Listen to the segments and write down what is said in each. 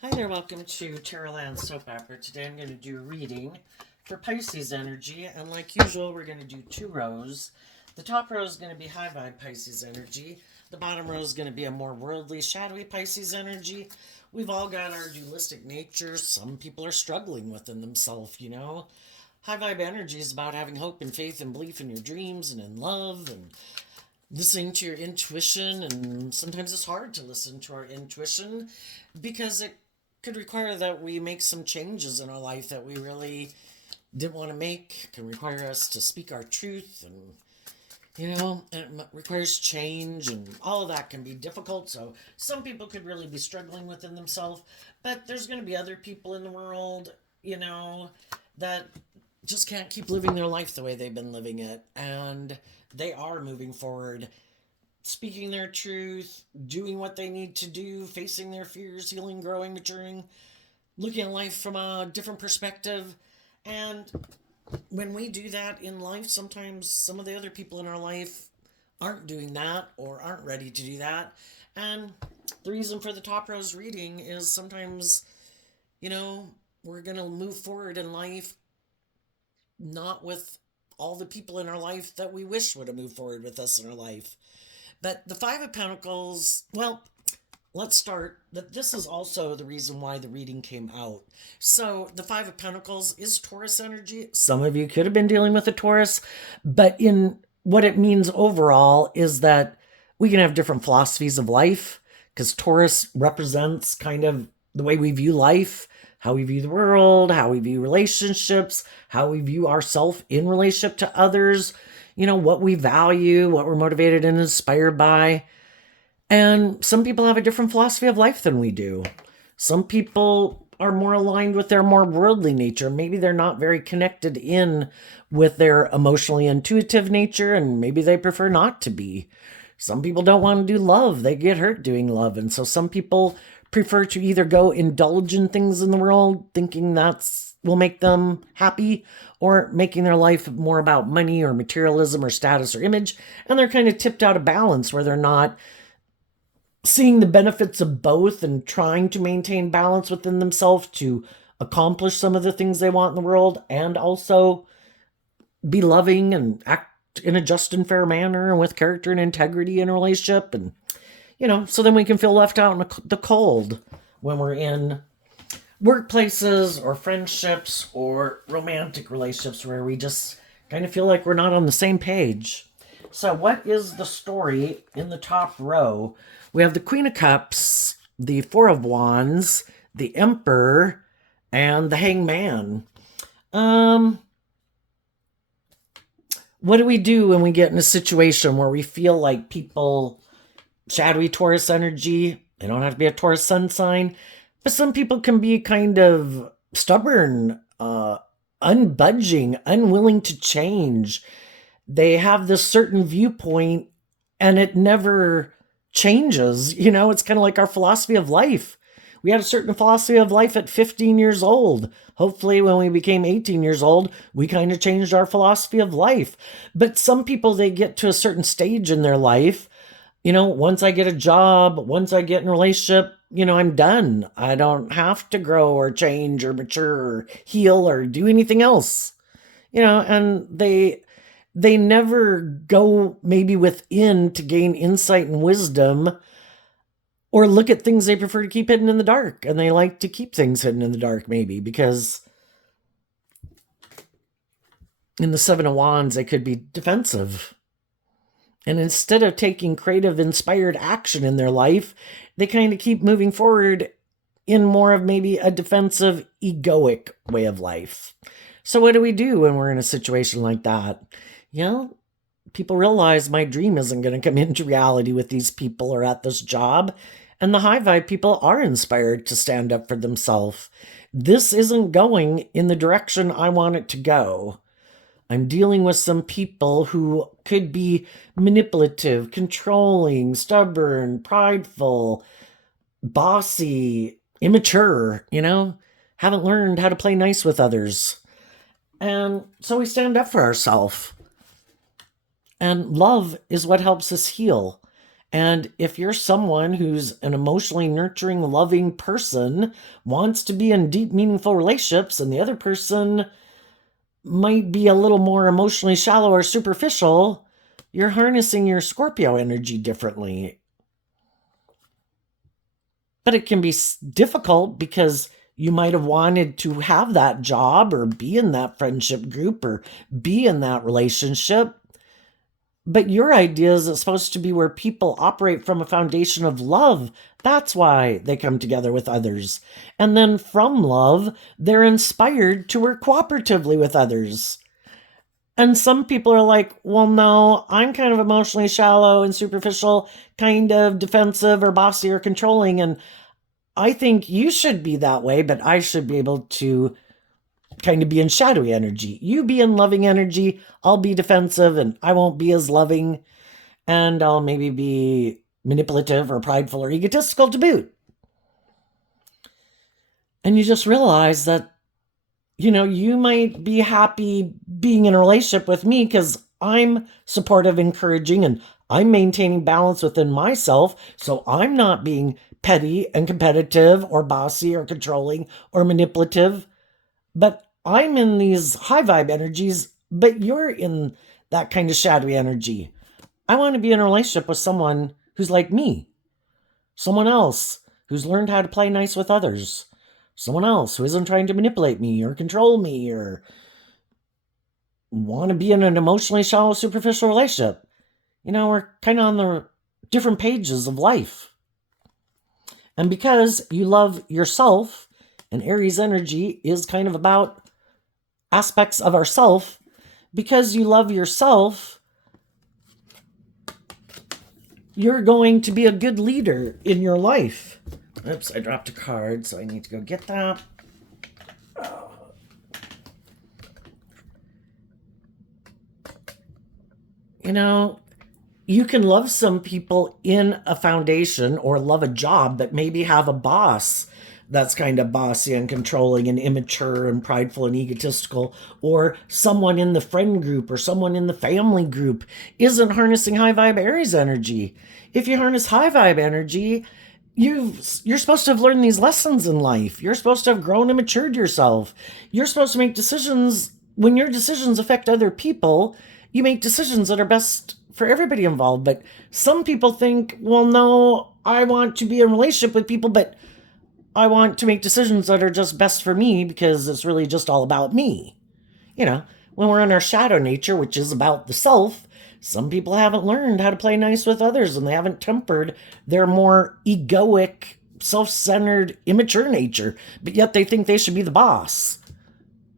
Hi there, welcome to Terrorland Soap Opera. Today I'm going to do a reading for Pisces energy, and like usual, we're going to do two rows. The top row is going to be high vibe Pisces energy. The bottom row is going to be a more worldly, shadowy Pisces energy. We've all got our dualistic nature. Some people are struggling within themselves. High vibe energy is about having hope and faith and belief in your dreams and in love and listening to your intuition. And sometimes it's hard to listen to our intuition because it could require that we make some changes in our life that we really didn't want to make. It can require us to speak our truth, and it requires change, and all of that can be difficult. So some people could really be struggling within themselves, but there's going to be other people in the world, that just can't keep living their life the way they've been living it, and they are moving forward, speaking their truth, doing what they need to do, facing their fears, healing, growing, maturing, looking at life from a different perspective. And when we do that in life, sometimes some of the other people in our life aren't doing that or aren't ready to do that. And the reason for the top rose reading is sometimes, you know, we're going to move forward in life not with all the people in our life that we wish would have moved forward with us in our life. But the Five of Pentacles, well, let's start. This is also the reason why the reading came out. So the Five of Pentacles is Taurus energy. Some of you could have been dealing with a Taurus, but in what it means overall is that we can have different philosophies of life, because Taurus represents kind of the way we view life, how we view the world, how we view relationships, how we view ourselves in relationship to others, what we value, what we're motivated and inspired by. And some people have a different philosophy of life than we do. Some people are more aligned with their more worldly nature. Maybe they're not very connected in with their emotionally intuitive nature, and maybe they prefer not to be. Some people don't want to do love. They get hurt doing love. And so some people prefer to either go indulge in things in the world, thinking that's will make them happy, or making their life more about money or materialism or status or image. And they're kind of tipped out of balance where they're not seeing the benefits of both and trying to maintain balance within themselves to accomplish some of the things they want in the world, and also be loving and act in a just and fair manner and with character and integrity in a relationship. And so then we can feel left out in the cold when we're in workplaces or friendships or romantic relationships where we just kind of feel like we're not on the same page. So what is the story in the top row? We have the Queen of Cups, the Four of Wands, the Emperor, and the Hangman. What do we do when we get in a situation where we feel like people, shadowy Taurus energy, they don't have to be a Taurus sun sign, but some people can be kind of stubborn, unbudging, unwilling to change. They have this certain viewpoint and it never changes. It's kind of like our philosophy of life. We had a certain philosophy of life at 15 years old. Hopefully, when we became 18 years old, we kind of changed our philosophy of life. But some people, they get to a certain stage in their life. Once I get a job, once I get in a relationship, I'm done. I don't have to grow or change or mature or heal or do anything else. And they never go maybe within to gain insight and wisdom, or look at things they prefer to keep hidden in the dark. And they like to keep things hidden in the dark, maybe because in the Seven of Wands, they could be defensive. And instead of taking creative, inspired action in their life, they kind of keep moving forward in more of maybe a defensive, egoic way of life. So what do we do when we're in a situation like that? People realize my dream isn't going to come into reality with these people or at this job. And the high vibe people are inspired to stand up for themselves. This isn't going in the direction I want it to go. I'm dealing with some people who could be manipulative, controlling, stubborn, prideful, bossy, immature, haven't learned how to play nice with others. And so we stand up for ourselves. And love is what helps us heal. And if you're someone who's an emotionally nurturing, loving person, wants to be in deep, meaningful relationships, and the other person might be a little more emotionally shallow or superficial, you're harnessing your Scorpio energy differently. But it can be difficult because you might have wanted to have that job or be in that friendship group or be in that relationship. But your idea is it's supposed to be where people operate from a foundation of love. That's why they come together with others. And then from love, they're inspired to work cooperatively with others. And some people are like, well, no, I'm kind of emotionally shallow and superficial, kind of defensive or bossy or controlling. And I think you should be that way, but I should be able to kind of be in shadowy energy. You be in loving energy, I'll be defensive and I won't be as loving, and I'll maybe be manipulative or prideful or egotistical to boot. And you just realize that, you might be happy being in a relationship with me because I'm supportive, encouraging, and I'm maintaining balance within myself. So I'm not being petty and competitive or bossy or controlling or manipulative. But I'm in these high vibe energies, but you're in that kind of shadowy energy. I want to be in a relationship with someone who's like me, someone else who's learned how to play nice with others, someone else who isn't trying to manipulate me or control me or want to be in an emotionally shallow, superficial relationship. We're kind of on the different pages of life. And because you love yourself, and Aries energy is kind of about aspects of ourself, because you love yourself, you're going to be a good leader in your life. Oops, I dropped a card, so I need to go get that. You can love some people in a foundation or love a job, but maybe have a boss that's kind of bossy and controlling and immature and prideful and egotistical, or someone in the friend group or someone in the family group isn't harnessing high vibe Aries energy. If you harness high vibe energy, you're supposed to have learned these lessons in life. You're supposed to have grown and matured yourself. You're supposed to make decisions. When your decisions affect other people, you make decisions that are best for everybody involved. But some people think, well, no, I want to be in a relationship with people, but I want to make decisions that are just best for me because it's really just all about me. When we're in our shadow nature, which is about the self, some people haven't learned how to play nice with others and they haven't tempered their more egoic, self-centered, immature nature, but yet they think they should be the boss.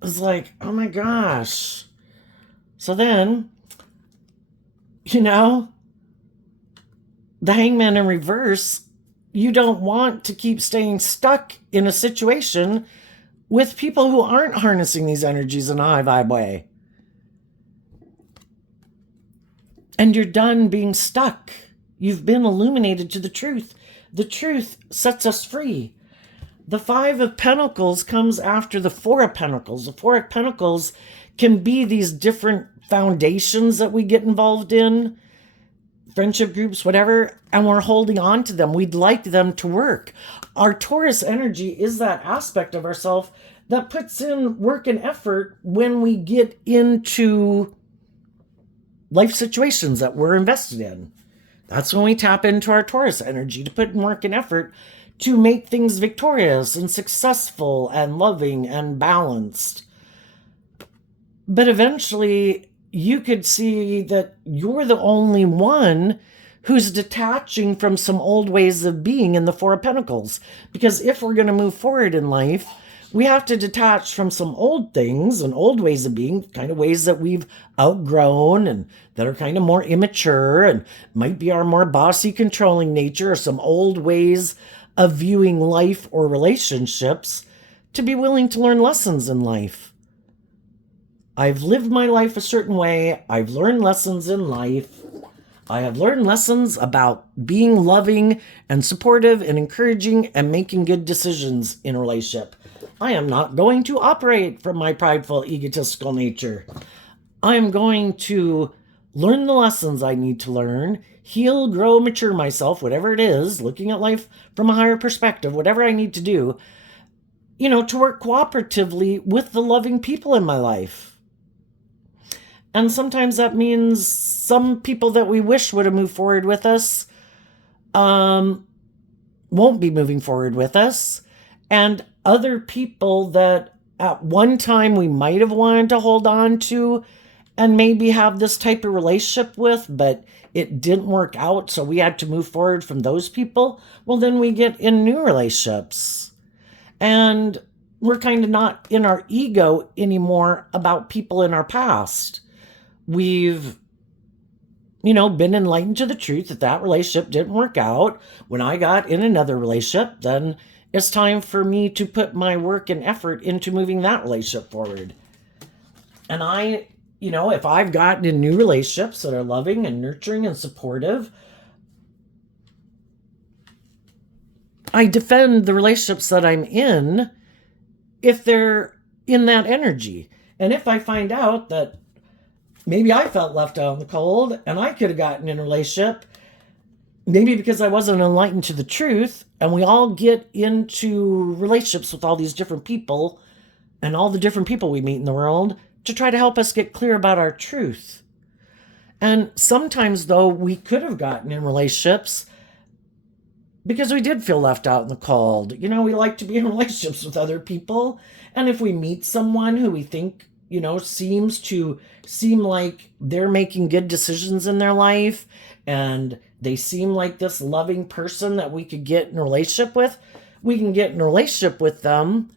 It's like, oh my gosh. So then, the Hangman in reverse, you don't want to keep staying stuck in a situation with people who aren't harnessing these energies in a high vibe way. And you're done being stuck. You've been illuminated to the truth. The truth sets us free. The Five of Pentacles comes after the Four of Pentacles. The Four of Pentacles can be these different foundations that we get involved in, friendship groups, whatever, and we're holding on to them. We'd like them to work. Our Taurus energy is that aspect of ourselves that puts in work and effort when we get into life situations that we're invested in. That's when we tap into our Taurus energy to put in work and effort to make things victorious and successful and loving and balanced. But eventually, you could see that you're the only one who's detaching from some old ways of being in the Four of Pentacles. Because if we're going to move forward in life, we have to detach from some old things and old ways of being, kind of ways that we've outgrown and that are kind of more immature and might be our more bossy, controlling nature, or some old ways of viewing life or relationships, to be willing to learn lessons in life. I've lived my life a certain way. I've learned lessons in life. I have learned lessons about being loving and supportive and encouraging and making good decisions in a relationship. I am not going to operate from my prideful, egotistical nature. I'm going to learn the lessons I need to learn, heal, grow, mature myself, whatever it is, looking at life from a higher perspective, whatever I need to do, to work cooperatively with the loving people in my life. And sometimes that means some people that we wish would have moved forward with us won't be moving forward with us. And other people that at one time we might have wanted to hold on to and maybe have this type of relationship with, but it didn't work out, so we had to move forward from those people. Well, then we get in new relationships. And we're kind of not in our ego anymore about people in our past. We've, been enlightened to the truth that relationship didn't work out. When I got in another relationship, then it's time for me to put my work and effort into moving that relationship forward. And if I've gotten in new relationships that are loving and nurturing and supportive, I defend the relationships that I'm in if they're in that energy. And if I find out that maybe I felt left out in the cold and I could have gotten in a relationship, maybe because I wasn't enlightened to the truth, and we all get into relationships with all these different people and all the different people we meet in the world to try to help us get clear about our truth. And sometimes, though, we could have gotten in relationships because we did feel left out in the cold. We like to be in relationships with other people. And if we meet someone who we think, seem like they're making good decisions in their life, and they seem like this loving person that we could get in a relationship with, we can get in a relationship with them.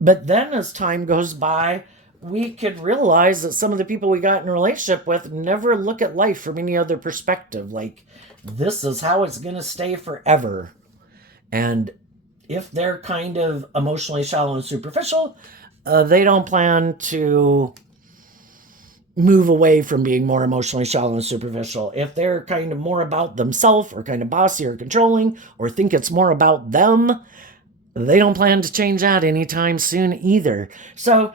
But then as time goes by, we could realize that some of the people we got in a relationship with never look at life from any other perspective. Like, this is how it's going to stay forever. And if they're kind of emotionally shallow and superficial, they don't plan to move away from being more emotionally shallow and superficial. If they're kind of more about themselves, or kind of bossy or controlling, or think it's more about them, they don't plan to change that anytime soon either. So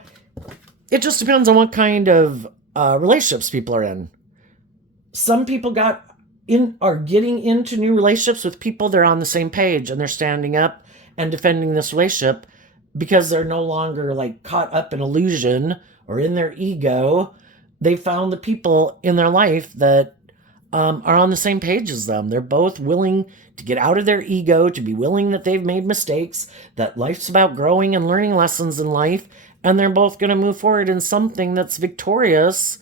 it just depends on what kind of relationships people are in. Some people are getting into new relationships with people they're on the same page, and they're standing up and defending this relationship because they're no longer like caught up in illusion or in their ego. They found the people in their life that are on the same page as them. They're both willing to get out of their ego, to be willing that they've made mistakes, that life's about growing and learning lessons in life, and they're both going to move forward in something that's victorious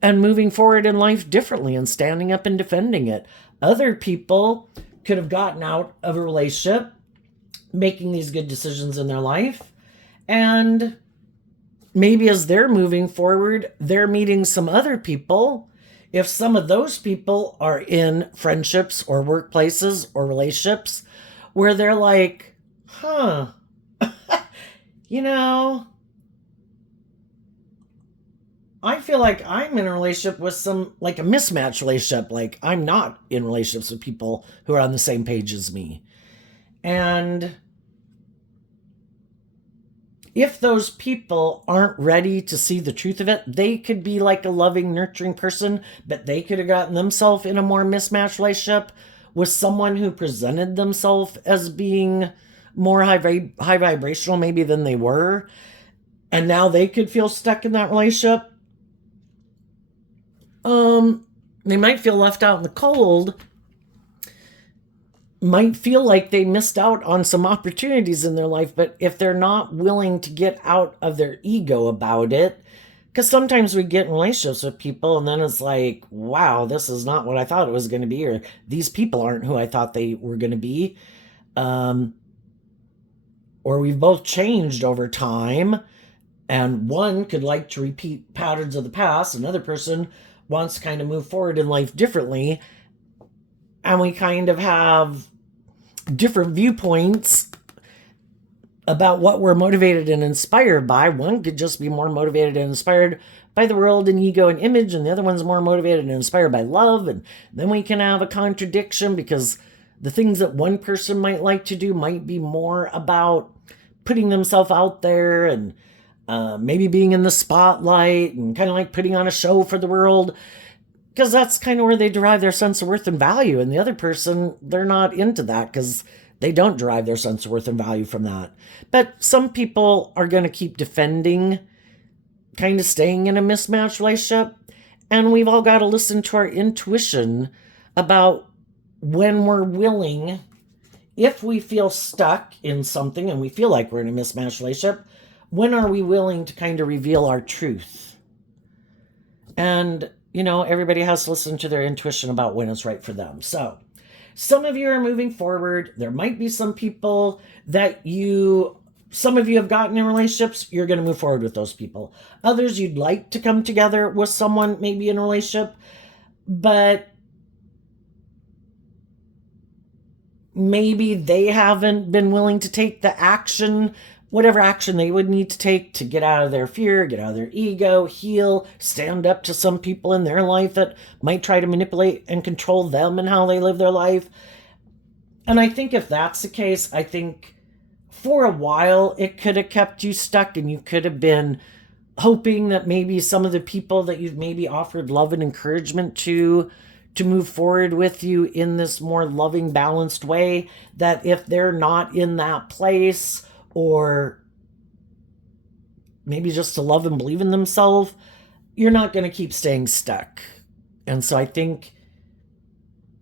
and moving forward in life differently and standing up and defending it. Other people could have gotten out of a relationship, making these good decisions in their life, and maybe as they're moving forward, they're meeting some other people. If some of those people are in friendships or workplaces or relationships where they're like, I feel like I'm in a relationship with like a mismatched relationship. Like, I'm not in relationships with people who are on the same page as me. And if those people aren't ready to see the truth of it, they could be like a loving, nurturing person, but they could have gotten themselves in a more mismatched relationship with someone who presented themselves as being more high vibrational maybe than they were. And now they could feel stuck in that relationship. They might feel left out in the cold, might feel like they missed out on some opportunities in their life, but if they're not willing to get out of their ego about it, because sometimes we get in relationships with people and then it's like, wow, this is not what I thought it was going to be, or these people aren't who I thought they were going to be, or we've both changed over time, and one could like to repeat patterns of the past, another person wants to kind of move forward in life differently, and we kind of have different viewpoints about what we're motivated and inspired by. One could just be more motivated and inspired by the world and ego and image, and the other one's more motivated and inspired by love. And then we can have a contradiction because the things that one person might like to do might be more about putting themselves out there and maybe being in the spotlight and kind of like putting on a show for the world. because that's kind of where they derive their sense of worth and value. And the other person, they're not into that because they don't derive their sense of worth and value from that. But some people are going to keep defending, kind of staying in a mismatched relationship. And we've all got to listen to our intuition about when we're willing, if we feel stuck in something and we feel like we're in a mismatched relationship, when are we willing to kind of reveal our truth? And, everybody has to listen to their intuition about when it's right for them. So some of you are moving forward. There might be some people that some of you have gotten in relationships. You're going to move forward with those people. Others, you'd like to come together with someone, maybe in a relationship, but maybe they haven't been willing to take the action, whatever action they would need to take to get out of their fear, get out of their ego, heal, stand up to some people in their life that might try to manipulate and control them and how they live their life. And I think if that's the case, I think for a while it could have kept you stuck, and you could have been hoping that maybe some of the people that you've maybe offered love and encouragement to move forward with you in this more loving, balanced way, that if they're not in that place, or maybe just to love and believe in themselves, you're not going to keep staying stuck. And so I think,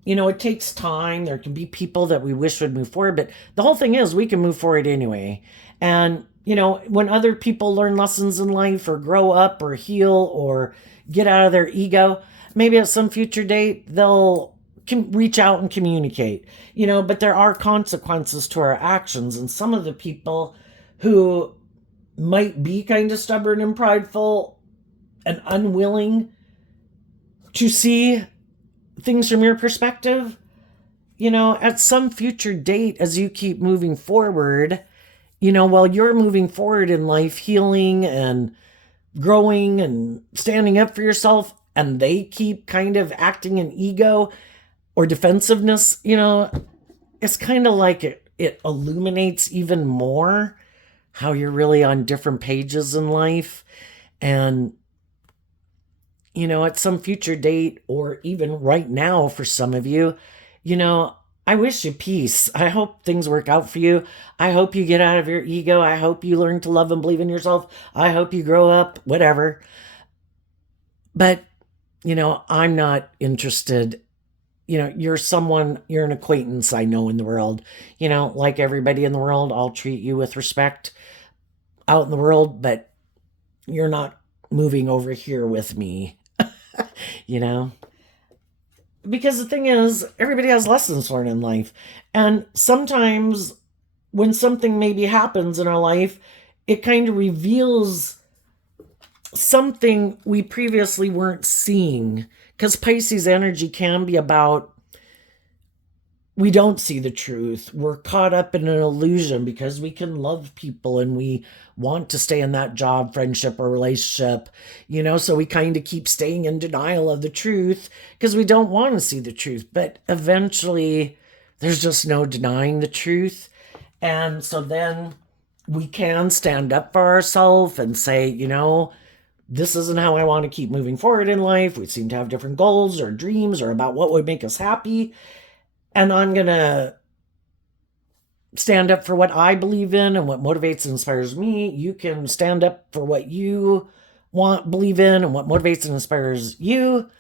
it takes time. There can be people that we wish would move forward, but the whole thing is we can move forward anyway. And, when other people learn lessons in life or grow up or heal or get out of their ego, maybe at some future date, they'll reach out and communicate, but there are consequences to our actions. And some of the people who might be kind of stubborn and prideful and unwilling to see things from your perspective, at some future date, as you keep moving forward, while you're moving forward in life, healing and growing and standing up for yourself, and they keep kind of acting in ego or defensiveness, it's kind of like it illuminates even more how you're really on different pages in life. And, at some future date, or even right now for some of you, I wish you peace. I hope things work out for you. I hope you get out of your ego. I hope you learn to love and believe in yourself. I hope you grow up, whatever. But, I'm not interested. You're an acquaintance I know in the world. Like everybody in the world, I'll treat you with respect out in the world, but you're not moving over here with me, Because the thing is, everybody has lessons to learn in life. And sometimes when something maybe happens in our life, it kind of reveals something we previously weren't seeing. Because Pisces energy can be about, we don't see the truth. We're caught up in an illusion because we can love people and we want to stay in that job, friendship, or relationship, so we kind of keep staying in denial of the truth because we don't want to see the truth. But eventually there's just no denying the truth. And so then we can stand up for ourselves and say, this isn't how I want to keep moving forward in life. We seem to have different goals or dreams or about what would make us happy. And I'm going to stand up for what I believe in and what motivates and inspires me. You can stand up for what you believe in and what motivates and inspires you.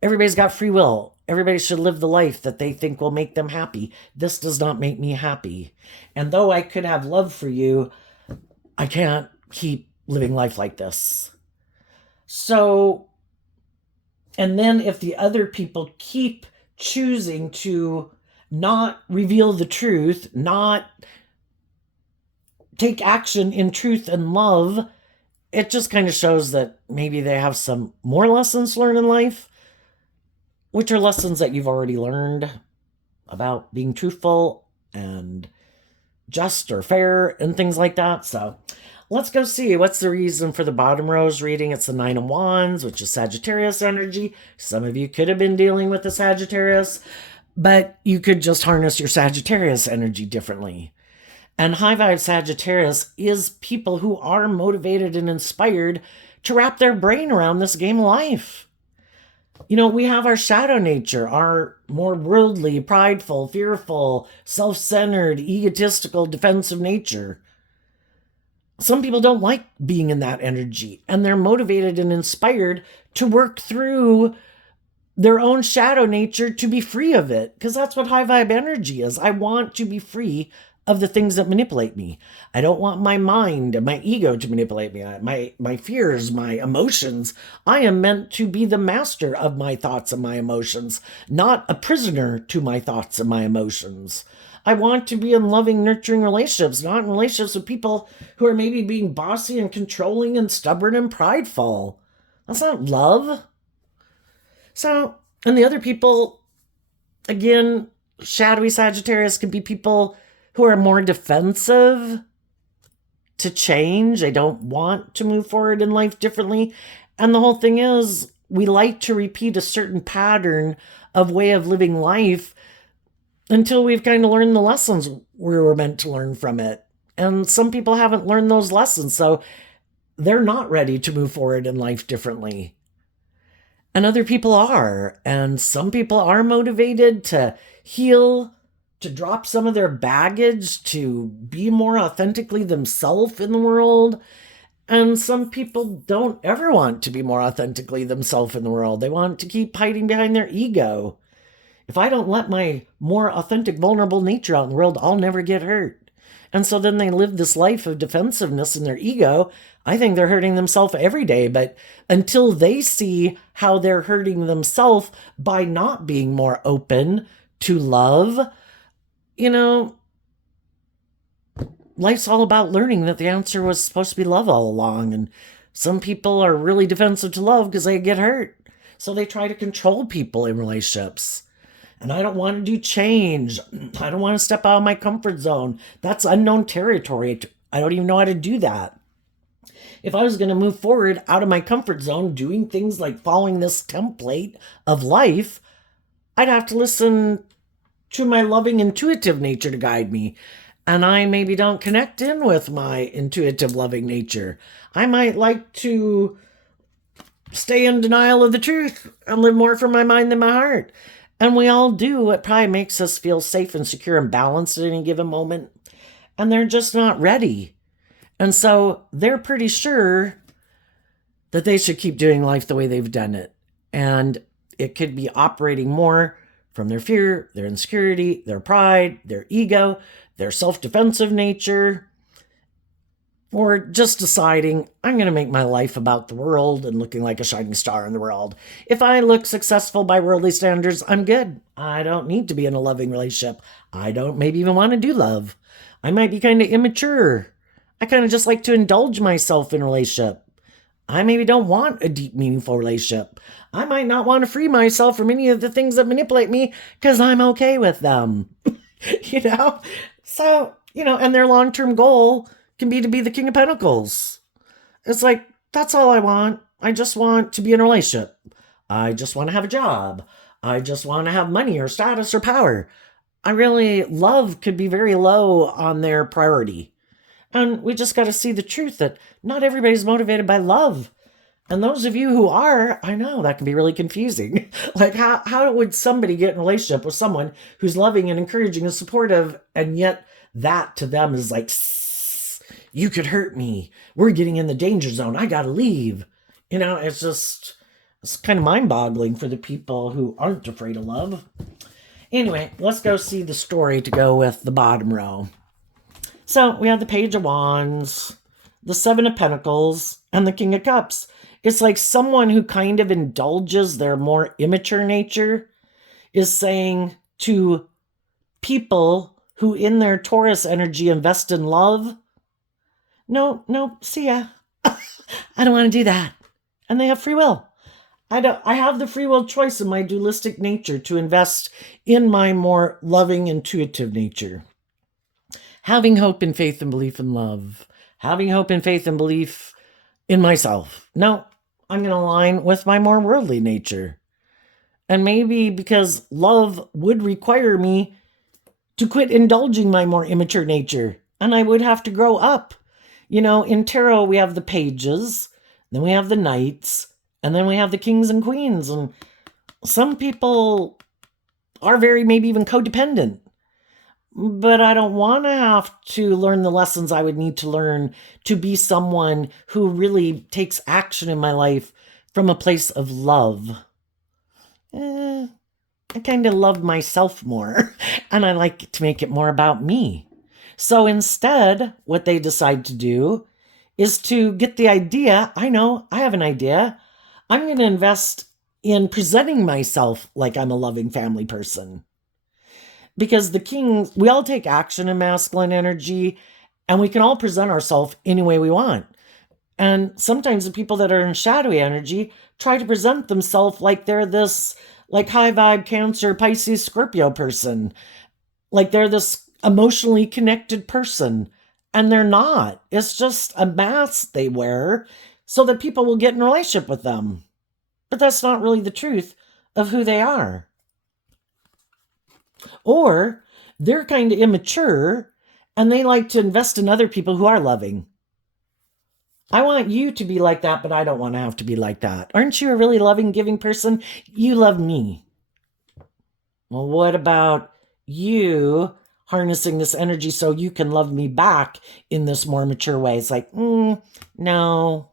Everybody's got free will. Everybody should live the life that they think will make them happy. This does not make me happy. And though I could have love for you, I can't keep living life like this. So, and then if the other people keep choosing to not reveal the truth, not take action in truth and love, it just kind of shows that maybe they have some more lessons to learn in life, which are lessons that you've already learned about being truthful and just or fair and things like that. So let's go see what's the reason for the bottom rose reading. It's the Nine of Wands, which is Sagittarius energy. Some of you could have been dealing with the Sagittarius, but you could just harness your Sagittarius energy differently. And high vibe Sagittarius is people who are motivated and inspired to wrap their brain around this game of life. We have our shadow nature, our more worldly, prideful, fearful, self-centered, egotistical, defensive nature. Some people don't like being in that energy, and they're motivated and inspired to work through their own shadow nature to be free of it, because that's what high vibe energy is. I want to be free of the things that manipulate me. I don't want my mind and my ego to manipulate me. My fears, my emotions. I am meant to be the master of my thoughts and my emotions, not a prisoner to my thoughts and my emotions. I want to be in loving, nurturing relationships, not in relationships with people who are maybe being bossy and controlling and stubborn and prideful. That's not love. So, and the other people, again, shadowy Sagittarius could be people who are more defensive to change. They don't want to move forward in life differently. And the whole thing is, we like to repeat a certain pattern of way of living life until we've kind of learned the lessons we were meant to learn from it. And some people haven't learned those lessons, so they're not ready to move forward in life differently. And other people are. And some people are motivated to heal, to drop some of their baggage, to be more authentically themselves in the world. And some people don't ever want to be more authentically themselves in the world. They want to keep hiding behind their ego. If I don't let my more authentic, vulnerable nature out in the world, I'll never get hurt. And so then they live this life of defensiveness in their ego. I think they're hurting themselves every day, but until they see how they're hurting themselves by not being more open to love, life's all about learning that the answer was supposed to be love all along. And some people are really defensive to love because they get hurt. So they try to control people in relationships. And I don't want to do change. I don't want to step out of my comfort zone. That's unknown territory. I don't even know how to do that. If I was going to move forward out of my comfort zone, doing things like following this template of life, I'd have to listen to my loving, intuitive nature to guide me. And I maybe don't connect in with my intuitive, loving nature. I might like to stay in denial of the truth and live more from my mind than my heart. And we all do. It probably makes us feel safe and secure and balanced at any given moment. And they're just not ready. And so they're pretty sure that they should keep doing life the way they've done it. And it could be operating more from their fear, their insecurity, their pride, their ego, their self-defensive nature, or just deciding, I'm going to make my life about the world and looking like a shining star in the world. If I look successful by worldly standards, I'm good. I don't need to be in a loving relationship. I don't maybe even want to do love. I might be kind of immature. I kind of just like to indulge myself in a relationship. I maybe don't want a deep, meaningful relationship. I might not want to free myself from any of the things that manipulate me because I'm okay with them. So, and their long-term goal can be to be the King of Pentacles. It's like, that's all I want. I just want to be in a relationship. I just want to have a job. I just want to have money or status or power. Love could be very low on their priority. And we just got to see the truth that not everybody's motivated by love. And those of you who are, I know that can be really confusing. Like, how would somebody get in a relationship with someone who's loving and encouraging and supportive, and yet that to them is like, you could hurt me. We're getting in the danger zone. I got to leave. It's kind of mind-boggling for the people who aren't afraid of love. Anyway, let's go see the story to go with the bottom row. So we have the Page of Wands, the Seven of Pentacles, and the King of Cups. It's like someone who kind of indulges their more immature nature is saying to people who in their Taurus energy invest in love, no, see ya. I don't want to do that. And they have free will. I have the free will choice in my dualistic nature to invest in my more loving, intuitive nature. Having hope and faith and belief in love. Having hope and faith and belief in myself. No, I'm going to align with my more worldly nature. And maybe because love would require me to quit indulging my more immature nature. And I would have to grow up. In tarot, we have the pages, then we have the knights, and then we have the kings and queens. And Some people are very, maybe even codependent. But I don't want to have to learn the lessons I would need to learn to be someone who really takes action in my life from a place of love. I kind of love myself more, and I like to make it more about me. So instead, what they decide to do is to get the idea. I know, I have an idea. I'm going to invest in presenting myself like I'm a loving family person. Because the king, we all take action in masculine energy, and we can all present ourselves any way we want. And sometimes the people that are in shadowy energy try to present themselves like they're this like high vibe Cancer, Pisces, Scorpio person. Like they're this emotionally connected person. And they're not. It's just a mask they wear so that people will get in a relationship with them. But that's not really the truth of who they are. Or they're kind of immature and they like to invest in other people who are loving. I want you to be like that, but I don't want to have to be like that. Aren't you a really loving, giving person? You love me. Well, what about you harnessing this energy so you can love me back in this more mature way? It's like, no.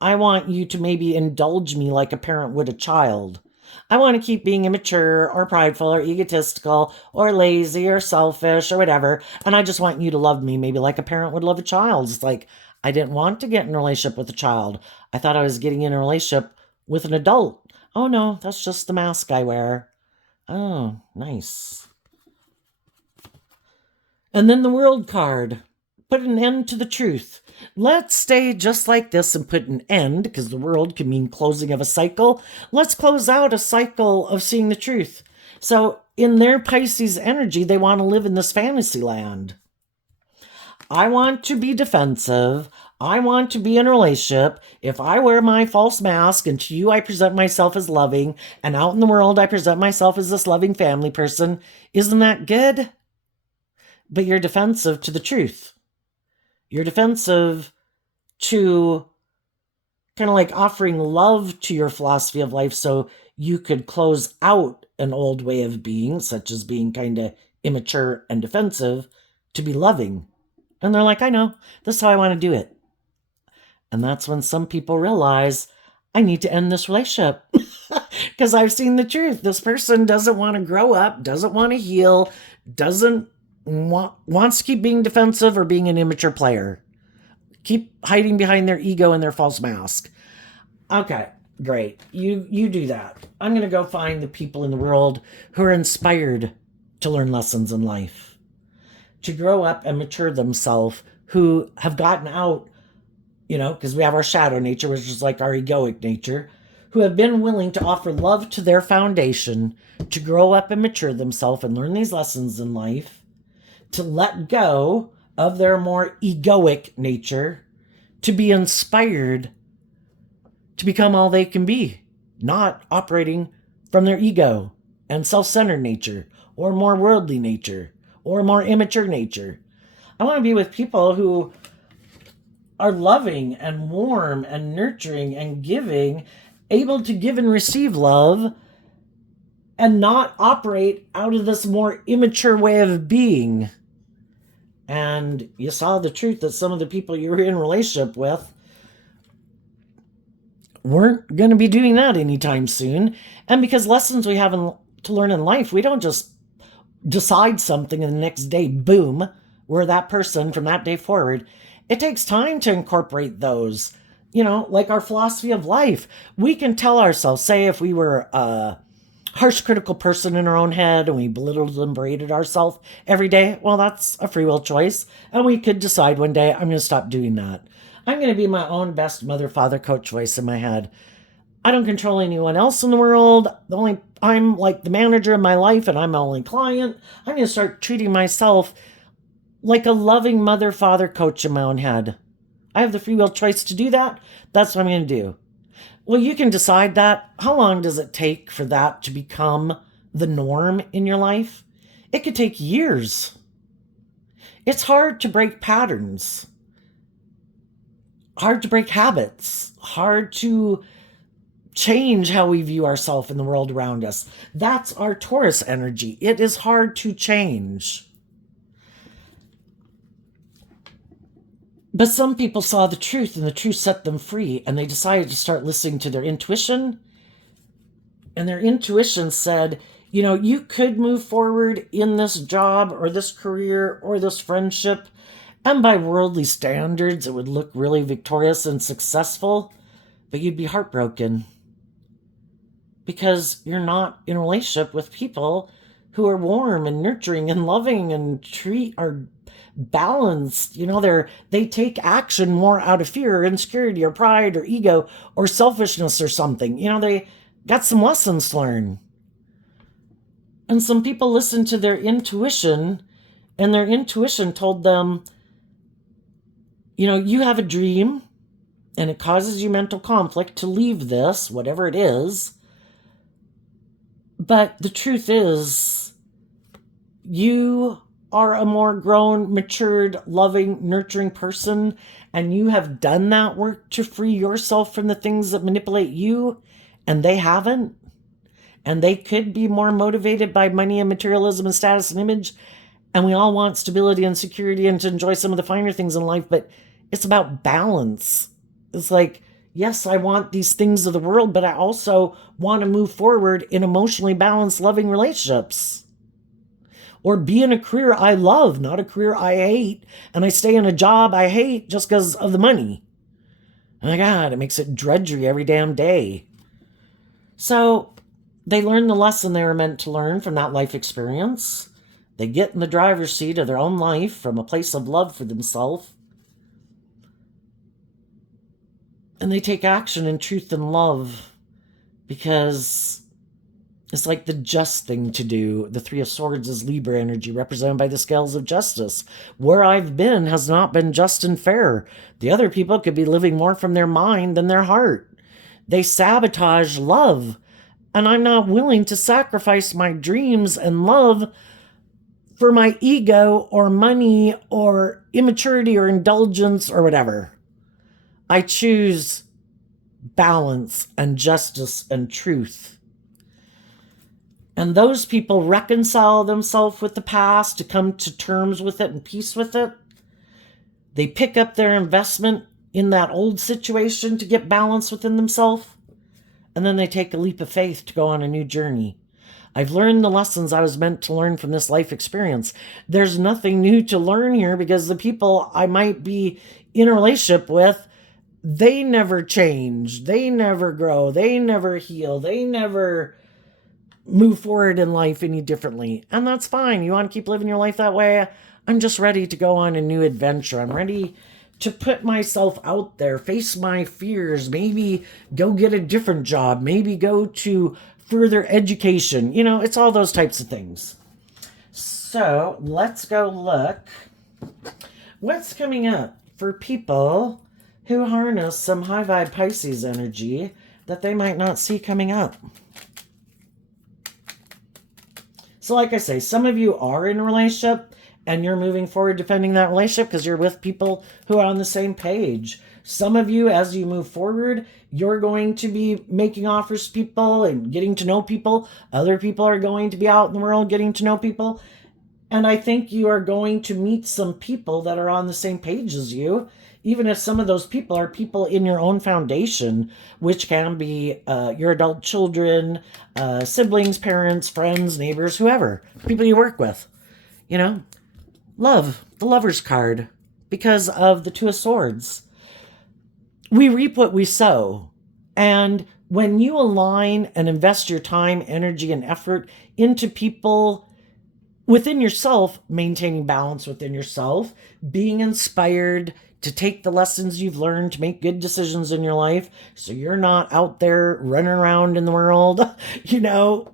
I want you to maybe indulge me like a parent would a child. I want to keep being immature or prideful or egotistical or lazy or selfish or whatever. And I just want you to love me maybe like a parent would love a child. It's like, I didn't want to get in a relationship with a child. I thought I was getting in a relationship with an adult. Oh no, that's just the mask I wear. Oh, nice. And then the World card. Put an end to the truth. Let's stay just like this and put an end, because the world can mean closing of a cycle. Let's close out a cycle of seeing the truth. So in their Pisces energy, they want to live in this fantasy land. I want to be defensive. I want to be in a relationship. If I wear my false mask and to you I present myself as loving, and out in the world I present myself as this loving family person, isn't that good? But you're defensive to the truth. You're defensive to kind of like offering love to your philosophy of life so you could close out an old way of being, such as being kind of immature and defensive, to be loving. And they're like, I know, this is how I want to do it. And that's when some people realize, I need to end this relationship because I've seen the truth. This person doesn't want to grow up, doesn't want to heal, wants to keep being defensive or being an immature player. Keep hiding behind their ego and their false mask. Okay, great. You do that. I'm going to go find the people in the world who are inspired to learn lessons in life, to grow up and mature themselves, who have gotten out, because we have our shadow nature, which is like our egoic nature, who have been willing to offer love to their foundation, to grow up and mature themselves and learn these lessons in life, to let go of their more egoic nature, to be inspired to become all they can be, not operating from their ego and self-centered nature, or more worldly nature, or more immature nature. I want to be with people who are loving and warm and nurturing and giving, able to give and receive love, and not operate out of this more immature way of being. And you saw the truth that some of the people you were in a relationship with weren't going to be doing that anytime soon. And because lessons we have to learn in life, we don't just decide something and the next day, boom, we're that person from that day forward. It takes time to incorporate those, like our philosophy of life. We can tell ourselves, say if we were harsh, critical person in our own head and we belittled and berated ourselves every day, well, that's a free will choice. And we could decide one day, I'm going to stop doing that. I'm going to be my own best mother, father, coach voice in my head. I don't control anyone else in the world. I'm like the manager of my life and I'm my only client. I'm going to start treating myself like a loving mother, father, coach in my own head. I have the free will choice to do that. That's what I'm going to do. Well, you can decide that. How long does it take for that to become the norm in your life? It could take years. It's hard to break patterns, hard to break habits, hard to change how we view ourselves in the world around us. That's our Taurus energy. It is hard to change. But some people saw the truth, and the truth set them free, and they decided to start listening to their intuition. And their intuition said, you know, you could move forward in this job or this career or this friendship, and by worldly standards, it would look really victorious and successful, but you'd be heartbroken because you're not in a relationship with people who are warm and nurturing and loving and are balanced. You know, they take action more out of fear or insecurity or pride or ego or selfishness or something. You know, they got some lessons to learn. And some people listened to their intuition, and their intuition told them, you know, you have a dream and it causes you mental conflict to leave this, whatever it is. But the truth is, you are a more grown, matured, loving, nurturing person, and you have done that work to free yourself from the things that manipulate you, and they haven't. And they could be more motivated by money and materialism and status and image, and we all want stability and security and to enjoy some of the finer things in life, but it's about balance. It's like, yes, I want these things of the world, but I also want to move forward in emotionally balanced, loving relationships. Or be in a career I love, not a career I hate, and I stay in a job I hate just because of the money. Oh my God, it makes it drudgery every damn day. So they learn the lesson they were meant to learn from that life experience. They get in the driver's seat of their own life from a place of love for themselves. And they take action in truth and love because it's like the just thing to do. The Three of Swords is Libra energy, represented by the scales of justice. Where I've been has not been just and fair. The other people could be living more from their mind than their heart. They sabotage love. And I'm not willing to sacrifice my dreams and love for my ego or money or immaturity or indulgence or whatever. I choose balance and justice and truth. And those people reconcile themselves with the past to come to terms with it and peace with it. They pick up their investment in that old situation to get balance within themselves. And then they take a leap of faith to go on a new journey. I've learned the lessons I was meant to learn from this life experience. There's nothing new to learn here because the people I might be in a relationship with, they never change. They never grow. They never heal. They never move forward in life any differently. And that's fine. You want to keep living your life that way? I'm just ready to go on a new adventure. I'm ready to put myself out there, face my fears, maybe go get a different job, maybe go to further education. You know, it's all those types of things. So let's go look what's coming up for people who harness some high vibe Pisces energy that they might not see coming up. So like I say, some of you are in a relationship and you're moving forward defending that relationship because you're with people who are on the same page. Some of you, as you move forward, you're going to be making offers to people and getting to know people. Other people are going to be out in the world getting to know people. And I think you are going to meet some people that are on the same page as you, even if some of those people are people in your own foundation, which can be your adult children, siblings, parents, friends, neighbors, whoever, people you work with. You know, love, the Lover's card, because of the Two of Swords. We reap what we sow. And when you align and invest your time, energy, and effort into people within yourself, maintaining balance within yourself, being inspired to take the lessons you've learned to make good decisions in your life so you're not out there running around in the world, you know,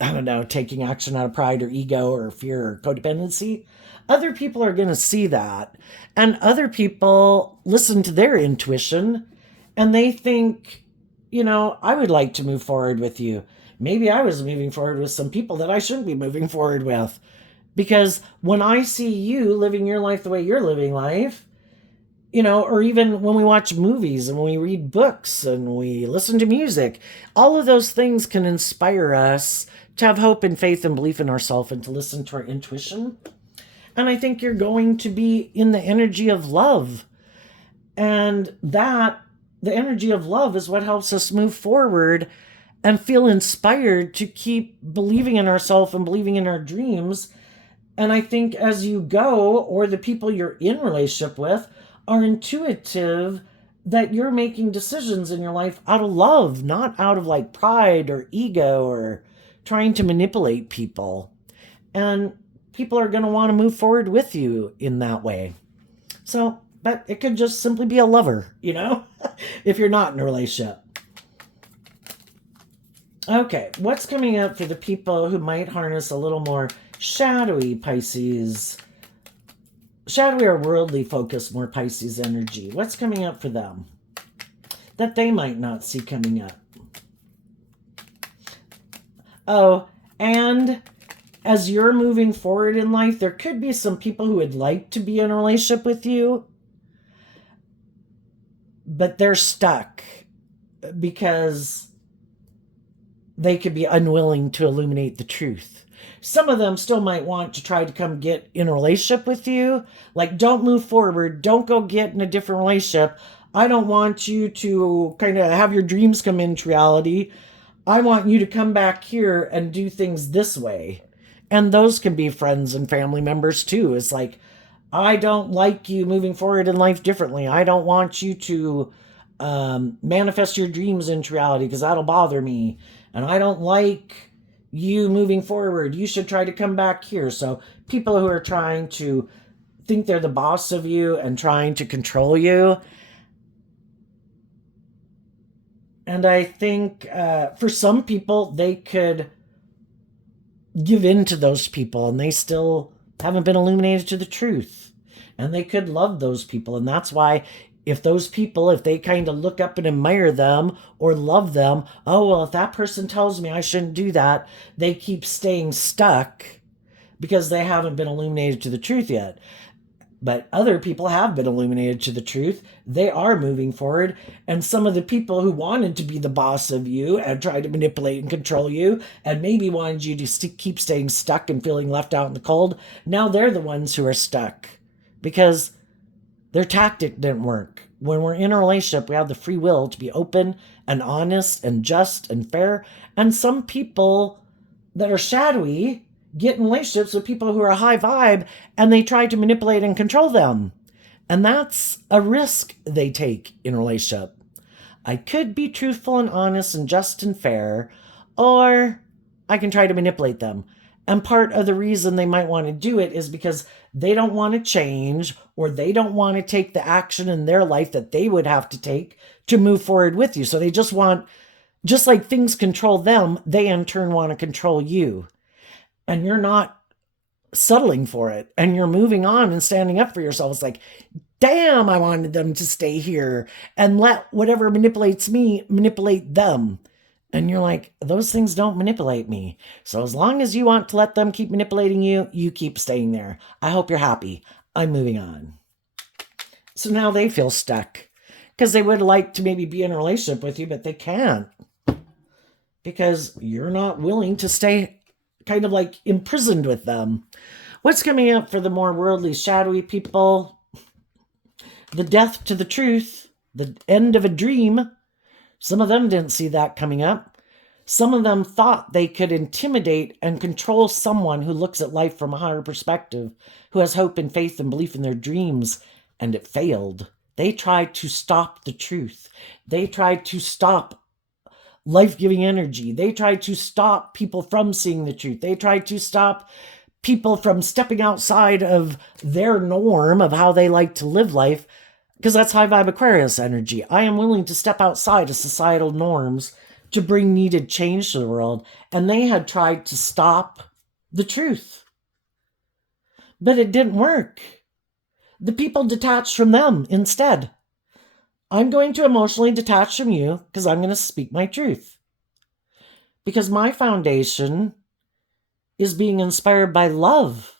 I don't know, taking action out of pride or ego or fear or codependency. Other people are going to see that. And other people listen to their intuition and they think, you know, I would like to move forward with you. Maybe I was moving forward with some people that I shouldn't be moving forward with. Because when I see you living your life the way you're living life, or even when we watch movies and we read books and we listen to music, all of those things can inspire us to have hope and faith and belief in ourselves and to listen to our intuition. And I think you're going to be in the energy of love. And the energy of love is what helps us move forward and feel inspired to keep believing in ourselves and believing in our dreams. And I think as you go, or the people you're in relationship with are intuitive that you're making decisions in your life out of love, not out of like pride or ego or trying to manipulate people. And people are going to want to move forward with you in that way. So, but it could just simply be a lover, if you're not in a relationship. Okay, what's coming up for the people who might harness a little more shadowy Pisces? Shadowy or worldly focused, more Pisces energy. What's coming up for them that they might not see coming up? Oh, and as you're moving forward in life, there could be some people who would like to be in a relationship with you, but they're stuck because they could be unwilling to illuminate the truth. Some of them still might want to try to come get in a relationship with you. Like, don't move forward. Don't go get in a different relationship. I don't want you to kind of have your dreams come into reality. I want you to come back here and do things this way. And those can be friends and family members too. It's like, I don't like you moving forward in life differently. I don't want you to manifest your dreams into reality because that'll bother me. And I don't like you moving forward. You should try to come back here. So people who are trying to think they're the boss of you and trying to control you. And I think for some people, they could give in to those people and they still haven't been illuminated to the truth. And they could love those people. And that's why if those people, if they kind of look up and admire them or love them, oh, well, if that person tells me I shouldn't do that, they keep staying stuck because they haven't been illuminated to the truth yet. But other people have been illuminated to the truth. They are moving forward. And some of the people who wanted to be the boss of you and try to manipulate and control you and maybe wanted you to keep staying stuck and feeling left out in the cold, now they're the ones who are stuck because their tactic didn't work. When we're in a relationship, we have the free will to be open and honest and just and fair. And some people that are shadowy get in relationships with people who are high vibe and they try to manipulate and control them. And that's a risk they take in a relationship. I could be truthful and honest and just and fair, or I can try to manipulate them. And part of the reason they might want to do it is because they don't want to change or they don't want to take the action in their life that they would have to take to move forward with you. So they just want, just like things control them, they in turn want to control you. And you're not settling for it. And you're moving on and standing up for yourself. It's like, damn, I wanted them to stay here and let whatever manipulates me manipulate them. And you're like, those things don't manipulate me. So as long as you want to let them keep manipulating you, you keep staying there. I hope you're happy. I'm moving on. So now they feel stuck because they would like to maybe be in a relationship with you, but they can't because you're not willing to stay kind of like imprisoned with them. What's coming up for the more worldly, shadowy people? The death to the truth, the end of a dream. Some of them didn't see that coming up. Some of them thought they could intimidate and control someone who looks at life from a higher perspective, who has hope and faith and belief in their dreams, and it failed. They tried to stop the truth. They tried to stop life-giving energy. They tried to stop people from seeing the truth. They tried to stop people from stepping outside of their norm of how they like to live life, because that's high vibe Aquarius energy. I am willing to step outside of societal norms to bring needed change to the world. And they had tried to stop the truth. But it didn't work. The people detached from them instead. I'm going to emotionally detach from you because I'm going to speak my truth. Because my foundation is being inspired by love.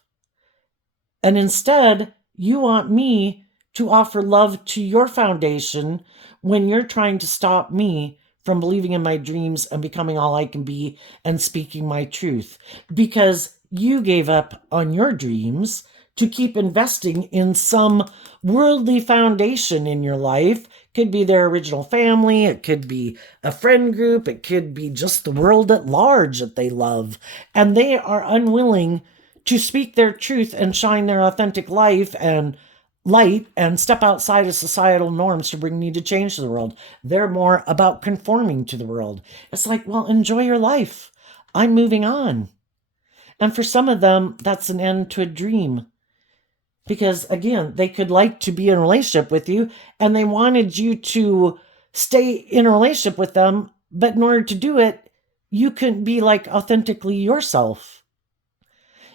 And instead, you want me to offer love to your foundation when you're trying to stop me from believing in my dreams and becoming all I can be and speaking my truth? Because you gave up on your dreams to keep investing in some worldly foundation in your life. Could be their original family, it could be a friend group, it could be just the world at large that they love. And they are unwilling to speak their truth and shine their authentic life and light and step outside of societal norms to bring needed change to the world. They're more about conforming to the world. It's like, well, enjoy your life. I'm moving on. And for some of them, that's an end to a dream. Because again, they could like to be in a relationship with you and they wanted you to stay in a relationship with them. But in order to do it, you couldn't be like authentically yourself.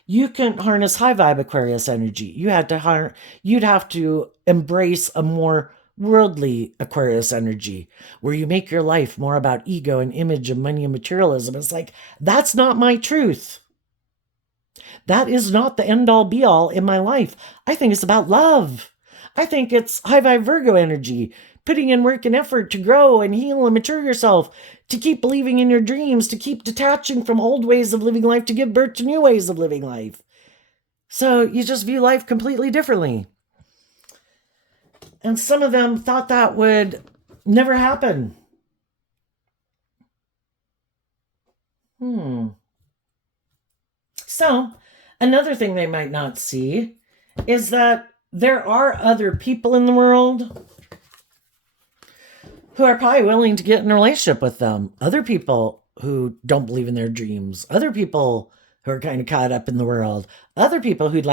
You couldn't harness high vibe Aquarius energy. You'd have to embrace a more worldly Aquarius energy where you make your life more about ego and image and money and materialism. It's like, that's not my truth. That is not the end all be all in my life. I think it's about love. I think it's high vibe Virgo energy, putting in work and effort to grow and heal and mature yourself, to keep believing in your dreams, to keep detaching from old ways of living life, to give birth to new ways of living life. So you just view life completely differently. And some of them thought that would never happen. So another thing they might not see is that there are other people in the world who are probably willing to get in a relationship with them. Other people who don't believe in their dreams. Other people who are kind of caught up in the world. Other people who'd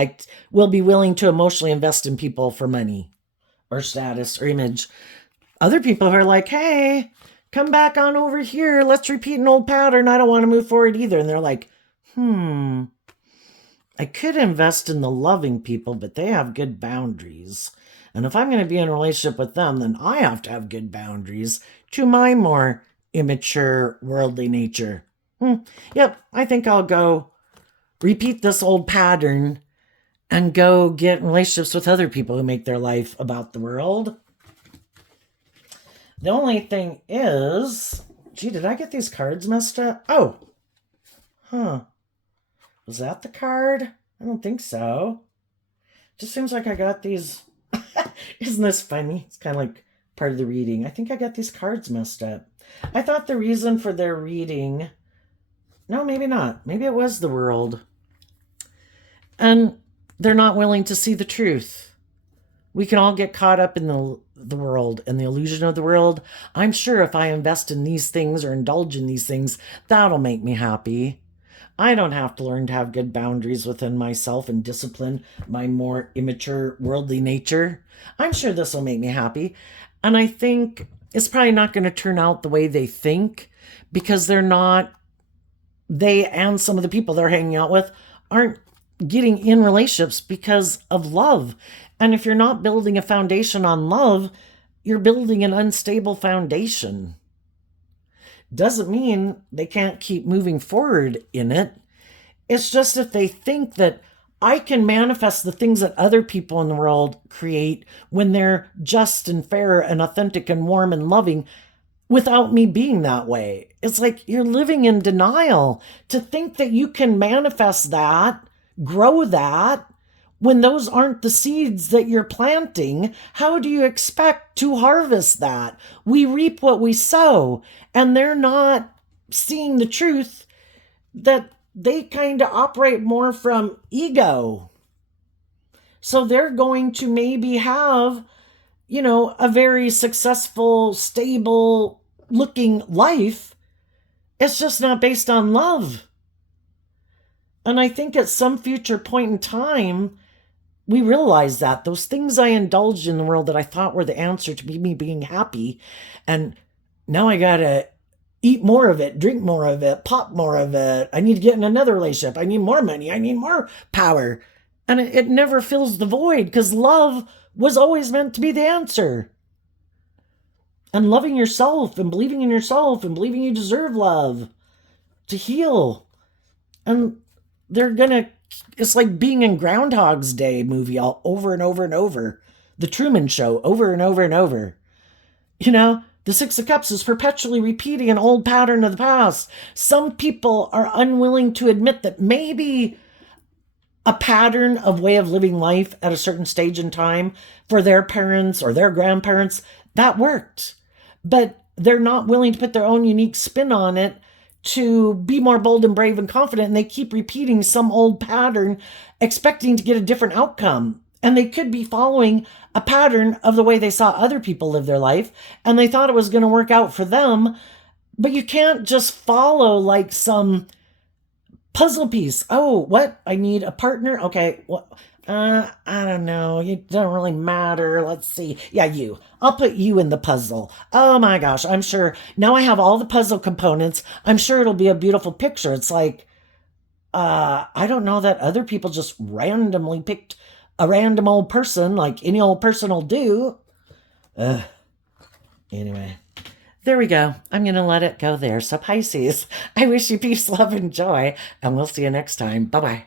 will be willing to emotionally invest in people for money or status or image. Other people who are like, hey, come back on over here. Let's repeat an old pattern. I don't want to move forward either. And they're like, I could invest in the loving people, but they have good boundaries. And if I'm going to be in a relationship with them, then I have to have good boundaries to my more immature, worldly nature. Yep, I think I'll go repeat this old pattern and go get in relationships with other people who make their life about the world. The only thing is, gee, did I get these cards messed up? Oh, was that the card? I don't think so. Just seems like I got these. Isn't this funny? It's kind of like part of the reading. I think I got these cards messed up. I thought the reason for their reading... No, maybe not. Maybe it was the world. And they're not willing to see the truth. We can all get caught up in the world and the illusion of the world. I'm sure if I invest in these things or indulge in these things, that'll make me happy. I don't have to learn to have good boundaries within myself and discipline my more immature worldly nature. I'm sure this will make me happy. And I think it's probably not going to turn out the way they think because they and some of the people they're hanging out with aren't getting in relationships because of love. And if you're not building a foundation on love, you're building an unstable foundation. Doesn't mean they can't keep moving forward in it. It's just if they think that I can manifest the things that other people in the world create when they're just and fair and authentic and warm and loving without me being that way. It's like you're living in denial to think that you can manifest that, grow that, when those aren't the seeds that you're planting. How do you expect to harvest that? We reap what we sow, and they're not seeing the truth that they kind of operate more from ego. So they're going to maybe have, a very successful, stable looking life. It's just not based on love. And I think at some future point in time, we realize that those things I indulged in the world that I thought were the answer to me being happy, and now I gotta eat more of it, drink more of it, pop more of it. I need to get in another relationship. I need more money. I need more power. And it never fills the void because love was always meant to be the answer. And loving yourself and believing in yourself and believing you deserve love to heal. And it's like being in Groundhog's Day movie all over and over and over. The Truman Show over and over and over. You know, the Six of Cups is perpetually repeating an old pattern of the past. Some people are unwilling to admit that maybe a pattern of way of living life at a certain stage in time for their parents or their grandparents, that worked. But they're not willing to put their own unique spin on it to be more bold and brave and confident. And they keep repeating some old pattern, expecting to get a different outcome. And they could be following a pattern of the way they saw other people live their life. And they thought it was going to work out for them. But you can't just follow like some puzzle piece. Oh, what? I need a partner? Okay. Well, I don't know. It doesn't really matter. Let's see. Yeah, you. I'll put you in the puzzle. Oh my gosh. I'm sure now I have all the puzzle components. I'm sure it'll be a beautiful picture. It's like, I don't know that other people just randomly picked a random old person like any old person will do. Anyway. There we go. I'm going to let it go there. So Pisces, I wish you peace, love, and joy, and we'll see you next time. Bye-bye.